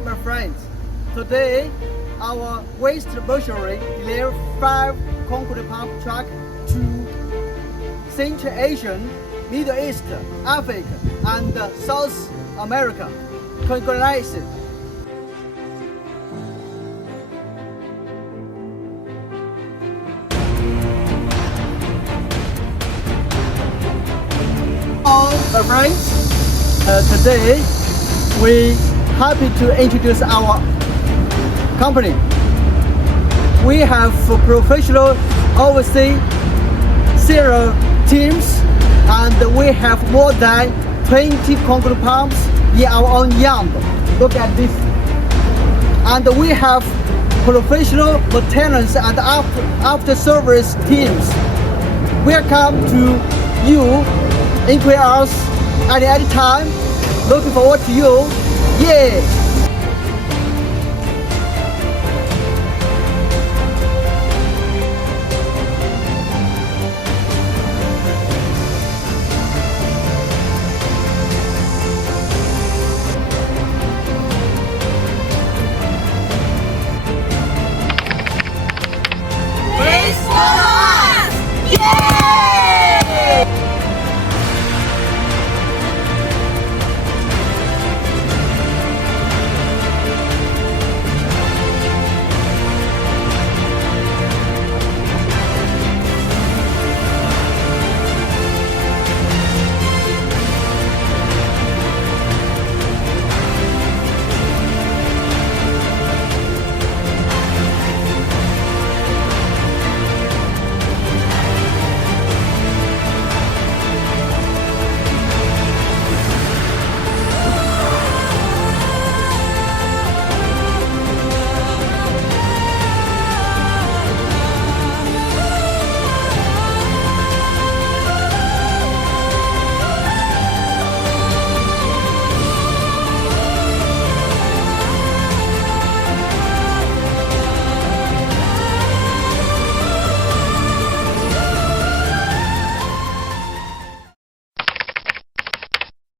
Hello, my friends. Today, our waste machinery delivered 5 concrete pump trucks to Central Asia, Middle East, Africa, and South America. Congratulations. Hello, my friends. Today, we happy to introduce our company. We have professional oversea serial teams, and we have more than 20 concrete pumps in our own yard. Look at this. And we have professional maintenance and after service teams. Welcome to you. Inquire us at any time. Looking forward to you. Yeah.